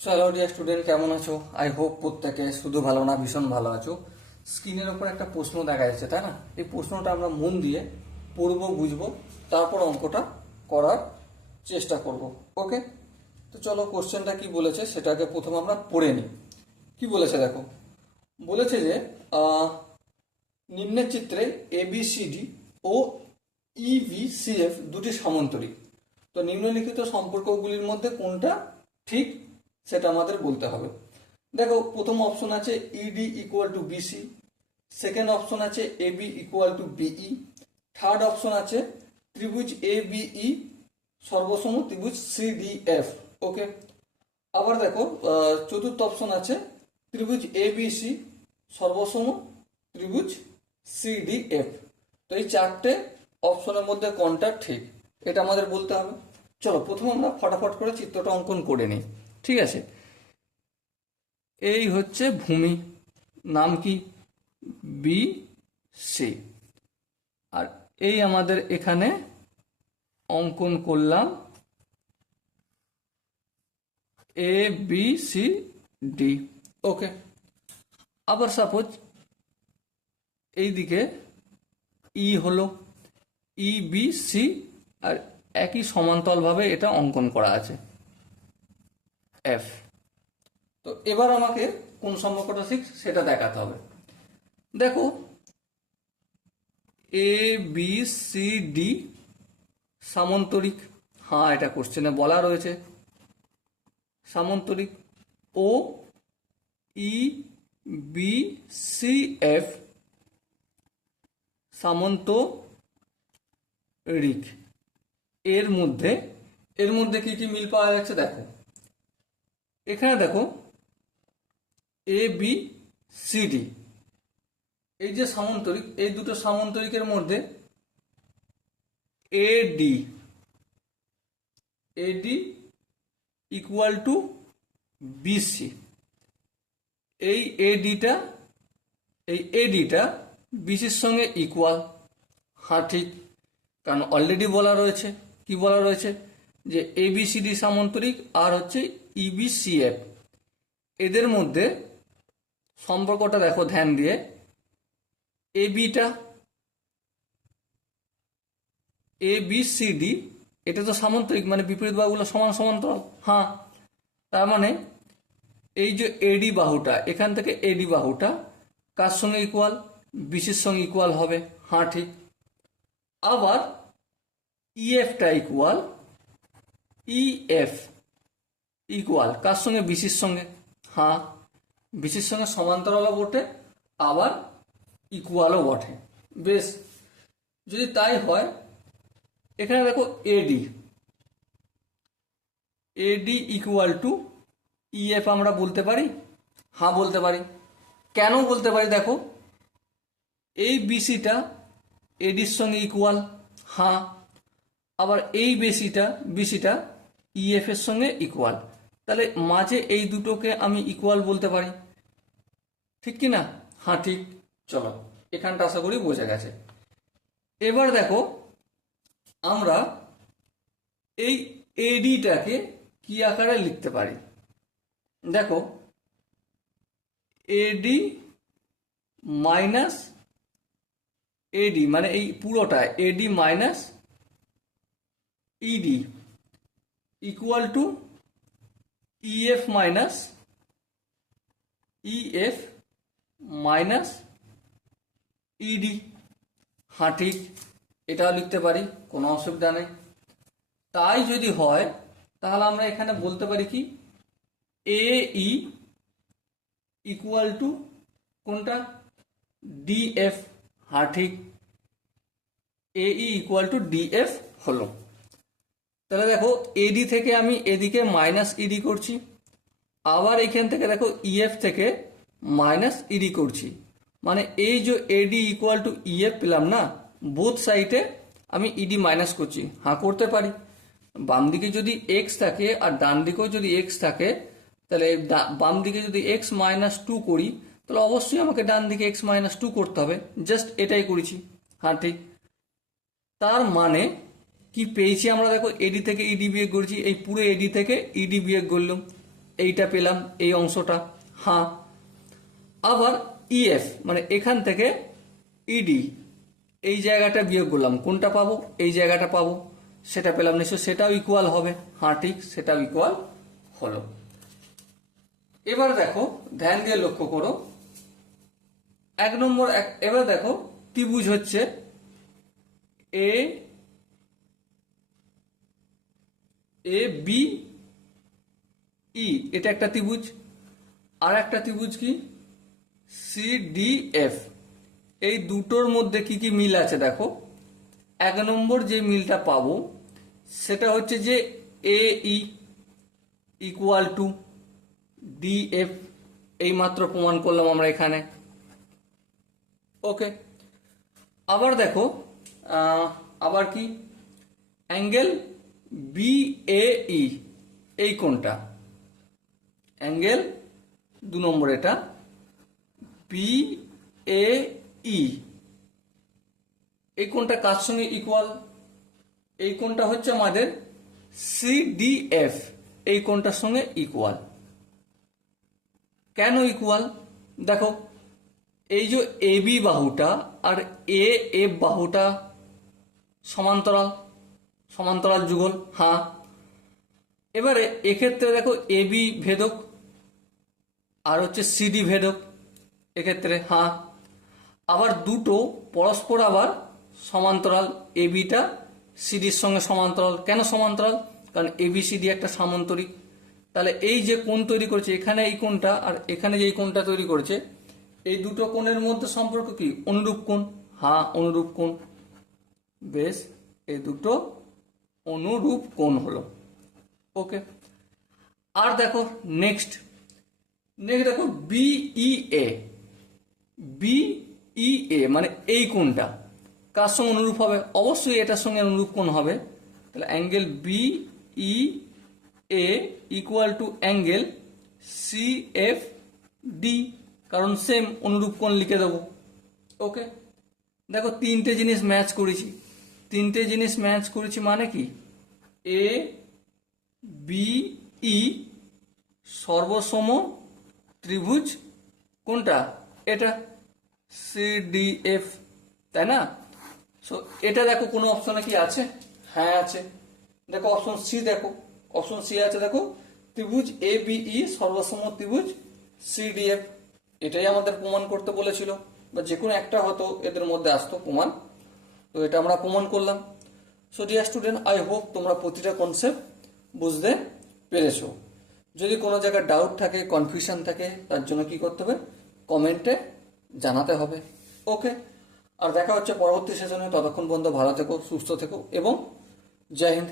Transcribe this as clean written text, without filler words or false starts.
Hello dear student, কেমন আছো? I hope প্রত্যেকে শুধু ভালো না, ভীষণ ভালো আছো। স্ক্রিনের ওপর একটা প্রশ্ন দেখা যাচ্ছে, তাই না? এই প্রশ্নটা আমরা মন দিয়ে পড়বো, বুঝবো, তারপর অঙ্কটা করার চেষ্টা করব। ওকে, তো চলো কোশ্চেনটা কি বলেছে সেটাকে প্রথমে আমরা পড়ে নিই। কি বলেছে দেখো, বলেছে যে আহ, নিম্নের চিত্রে এবিসিডি ও ইভিসিএফ দুটি সমান্তরিক। তো নিম্নলিখিত সম্পর্কগুলির মধ্যে কোনটা ঠিক সেটা আমাদের বলতে হবে। দেখো, প্রথম অপশন আছে ED equal to BC, second option আছে AB equal to BE, third option আছে ত্রিভুজ এ বিই সর্বসম ত্রিভুজ সিডিএফ। ওকে, আবার দেখো চতুর্থ অপশন আছে ত্রিভুজ এ বিসি সর্বসম ত্রিভুজ সিডিএফ। তো এই চারটে অপশনের মধ্যে কোনটা ঠিক এটা আমাদের বলতে হবে। চলো প্রথমে আমরা ফটাফট করে চিত্রটা অঙ্কন করে নিই। ঠিক আছে, এই হচ্ছে ভূমি, নাম কি? B C. আর এই আমাদের এখানে অঙ্কন করলাম এ বি সি ডি। ওকে, আবার সাপোজ এইদিকে ই হলো ই বি সি, আর একই সমান্তরালভাবে এটা অঙ্কন করা আছে এফ। তো এবার আমাকে কোন সম্পর্কটা ঠিক সেটা দেখাতে হবে। দেখো, এ বি সি ডি সামান্তরিক। হ্যাঁ, এটা কোশ্চেনে বলা রয়েছে সামান্তরিক। ও ই বি সি এফ সামান্তরিক। এর মধ্যে কি কি মিল পাওয়া যাচ্ছে দেখো। এখানে দেখো এ বি সি ডি, এই যে সামান্তরিক, এই দুটো সামান্তরিকের মধ্যে এডি এডি ইকুয়াল টু বিসি। এই এডিটা বিসির সঙ্গে ইকুয়াল। হ্যাঁ ঠিক, কারণ অলরেডি বলা রয়েছে, কি বলা রয়েছে যে এবিসিডি সামান্তরিক আর হচ্ছে ইবিসিএফ, এদের মধ্যে সম্পর্কটা দেখো ধ্যান দিয়ে। এবিটা এ বি সি ডি এটা তো সামান্তরিক, মানে বিপরীত বাহুগুলো সমান সমান্তরাল। হ্যাঁ, তার মানে এই যে এডি বাহুটা, এখান থেকে এডি বাহুটা কার সঙ্গে ইকুয়াল? বিসির সঙ্গে ইকুয়াল হবে। হ্যাঁ ঠিক, আবার ইএফটা ইকুয়াল ইএফ ইকুয়াল কার সঙ্গে? বিসির সঙ্গে। হ্যাঁ, বিসির সঙ্গে সমান্তরালও বটে, আবার ইকুয়ালও বটে। বেশ, যদি তাই হয় এখানে দেখো এডি এডি ইকুয়াল টু ইএফ আমরা বলতে পারি। হ্যাঁ বলতে পারি। কেন বলতে পারি দেখো, এই বিসিটা এডির সঙ্গে ইকুয়াল। হ্যাঁ, আবার এই বিসিটা ইএফ এর সঙ্গে ইকুয়াল, তাহলে মাঝে এই দুটোকে আমি ইকুয়াল বলতে পারি। ঠিক কি না? হ্যাঁ ঠিক। চলো, এখানটা আশা করি বোঝা গেছে। এবার দেখো আমরা এই এডিটাকে কি আকারে লিখতে পারি। দেখো, এডি মাইনাস এডি, মানে এই পুরোটা AD minus ED equal to EF minus ED. হ্যাঁ ঠিক, এটাও লিখতে পারি, কোনো অসুবিধা নেই। তাই যদি হয় তাহলে আমরা এখানে বলতে পারি কি, এ ই ইকুয়াল টু কোনটা? ডিএফ। হ্যাঁ ঠিক, এ ই ইকুয়াল টু ডিএফ হলো। তাহলে দেখো এডি থেকে আমি এদিকে মাইনাস ইডি করছি, আবার এখান থেকে দেখো ইএফ থেকে মাইনাস ইডি করছি, মানে এই যে এডি ইকুয়াল টু ইএফ পেলাম না, বোথ সাইডে আমি ইডি মাইনাস করছি। হ্যাঁ করতে পারি, বাম দিকে যদি এক্স থাকে আর ডান দিকেও যদি এক্স থাকে, তাহলে বাম দিকে যদি এক্স মাইনাস টু করি তাহলে অবশ্যই আমাকে ডান দিকে এক্স মাইনাস টু করতে হবে। জাস্ট এটাই করেছি। হ্যাঁ ঠিক, তার মানে কি পেয়েছি আমরা দেখো, এডি থেকে ইডি বিয়োগ করেছি, এই পুরো এডি থেকে ইডি বিয়োগ করলাম, এইটা পেলাম, এই অংশটা, হ্যাঁ। আবার ইএফ মানে এখান থেকে ইডি, এই জায়গাটা বিয়োগ করলাম, কোনটা পাবো, এই জায়গাটা পাবো, সেটা পেলাম নিশ্চয়, সেটাও ইকুয়াল হবে, হ্যাঁ ঠিক, সেটাও ইকুয়াল হলো। এবার দেখো ধ্যান দিয়ে লক্ষ্য করো, এক নম্বর এবার দেখো ত্রিভুজ হচ্ছে এ বি ই, এটা একটা ত্রিভুজ। আর একটা ত্রিভুজ কি সি ডি এফ। এই দুটোর মধ্যে কি কি মিল আছে দেখো। এক নম্বর যে মিলটা পাবো সেটা হচ্ছে যে A E equal to D F, এই মাত্র প্রমাণ করলাম আমরা এখানে। ওকে, আবার দেখো আবার কি অ্যাঙ্গেল বি এ ই, এই কোণটা অ্যাঙ্গেল 2 নম্বর, এটা বি এ ই, এই কোণটা কার সঙ্গে ইকুয়াল, এই কোণটা হচ্ছে আমাদের সিডিএফ, এই কোণটার সঙ্গে ইকুয়াল। কেন ইকুয়াল দেখো, এই যে এ বি বাহুটা আর এ এফ বাহুটা সমান্তরাল, সমান্তরাল যুগল, হ্যাঁ। এবারে এক্ষেত্রে দেখো এ বি ভেদক আর হচ্ছে সিডি ভেদক, এক্ষেত্রে হ্যাঁ। আবার দুটো পরস্পর আবার সমান্তরাল, এ বিটা সিডির সঙ্গে সমান্তরাল। কেন সমান্তরাল, কারণ এ বি সিডি একটা সামান্তরিক। তাহলে এই যে কোণ তৈরি করেছে, এখানে এই কোণটা আর এখানে যে কোণটা তৈরি করেছে, এই দুটো কোণের মধ্যে সম্পর্ক কি, অনুরূপ কোণ, হ্যাঁ অনুরূপ কোণ। বেশ, এই দুটো অনুরূপ কোণ হলো। ওকে, আর দেখো নেক্সট দেখো বিইএ, বিইএ মানে এই কোণটা কার সঙ্গে অনুরূপ হবে, অবশ্যই এটার সঙ্গে অনুরূপ কোণ হবে। তাহলে angle BEA equal to angle CFD, কারণ সেম অনুরূপ কোণ লিখে দেবো। ওকে, দেখো তিনটে জিনিস ম্যাচ করেছি, তিনটে জিনিস ম্যাচ করেছি মানে কি, এ বিই সর্বসম ত্রিভুজ কোনটা, এটা সিডিএফ, তাই না। সো এটা দেখো কোনো অপশনে কি আছে, হ্যাঁ আছে। দেখো অপশন সি, দেখো অপশন সি আছে, দেখো ত্রিভুজ এ বিই সর্বসম ত্রিভুজ সিডিএফ, এটাই আমাদের প্রমাণ করতে বলেছিল, বা যে কোনো একটা হয়তো এদের মধ্যে আসতো প্রমাণ। তো এটা আমরা প্রমাণ করলাম। So dear student, I hope তোমরা প্রতিটা কনসেপ্ট বুঝতে পেরেছো। যদি কোনো জায়গায় ডাউট থাকে, কনফিউশন থাকে, তার জন্য কি করতে হবে, কমেন্টে জানাতে হবে। ওকে, আর দেখা হচ্ছে পরবর্তী সেশনে। ততক্ষণ পর্যন্ত ভালো থেকো, সুস্থ থেকো এবং জয় হিন্দ।